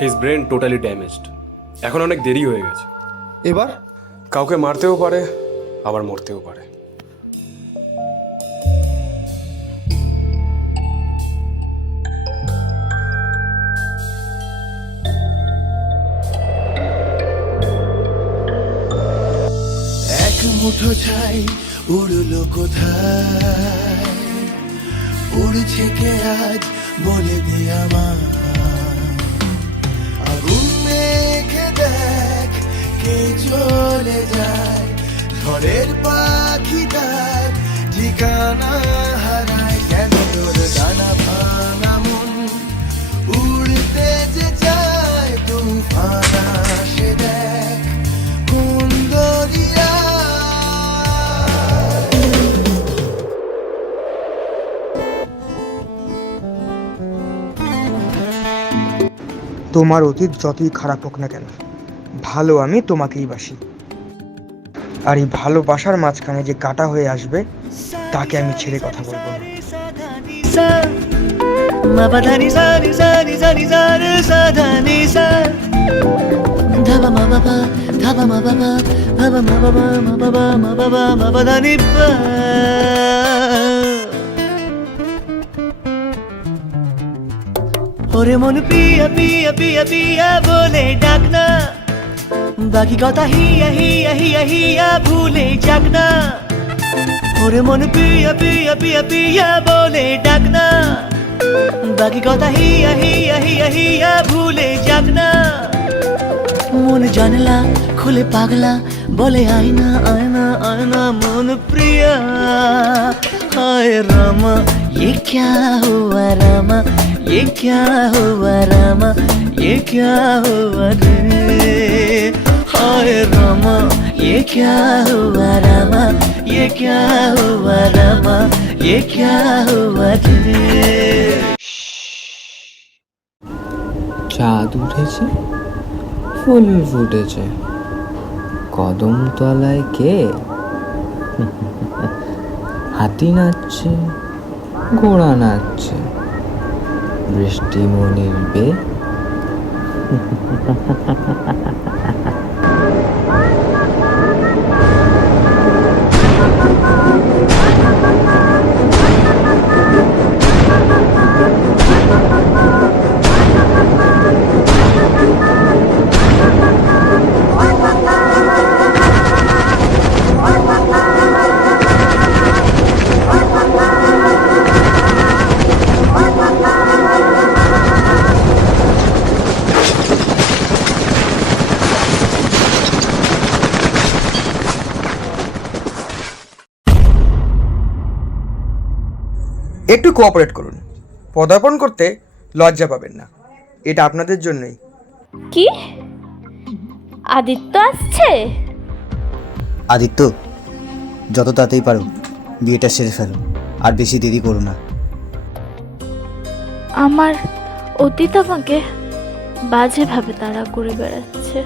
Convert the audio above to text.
His brain totally damaged. এখন অনেক দেরি হয়ে গেছে। এবার কাউকে মারতেও পারে, আবার মরতেও পারে। এক মুঠো ছাই উড়লো কোথায়, উড়ছে কে আজ বলে দে আমায়। আগুন মেখে দেখ কে চলে যায়, ঝড়ের পাখি তার ঠিকানা হারায়। কেন তোর ডানা ভাঙা মন উড়তে যে চায়, তুফান আসে দেখ কোন দরিয়া। তোমার অতীত যতই খারাপ হোক না কেন, ভালো আমি তোমাকেই বাসি। আর এই ভালোবাসার মাঝখানে যে কাটা হয়ে আসবে, তাকে আমি ছেড়ে কথা বলবো না। ওরে মন পিয়া পিয়া পিয়া পিয়া বলে ডাক না, বাকি কথা হিয়া হিয়া হিয়া হিয়া ভুলে যাক না। ওরে মন পিয়া পিয়া পিয়া পিয়া বলে ডাক না, বাকি কথা হিয়া হিয়া হিয়া হিয়া ভুলে যাক না। মন জানলা খুলে পাগলা বলে আয়না আয়না আয়না মন প্রিয়া। हाय रामा ये क्या हुआ रामा, ये क्या हुआ रामा, ये क्या हुआ रे। हाय रामा ये क्या हुआ रामा, ये क्या हुआ रामा, ये क्या हुआ रे। চাঁদ উঠেছে, ফুল ফুটেছে, কদম তলায় কে? হাতি নাচছে, ঘোড়া নাচছে, বৃষ্টি মনির বে। একটু কোঅপারেট করুন, পদার্পণ করতে লজ্জা পাবেন না, এটা আপনাদের জন্যই। কি আদিত্য আসছে? আদিত্য, যত তাড়াতাড়ি পারো বিয়েটা সেরে ফেলো, আর বেশি দেরি করো না। আমার অতীত আমাকে বাজেভাবে তাড়া করে বেড়াচ্ছে।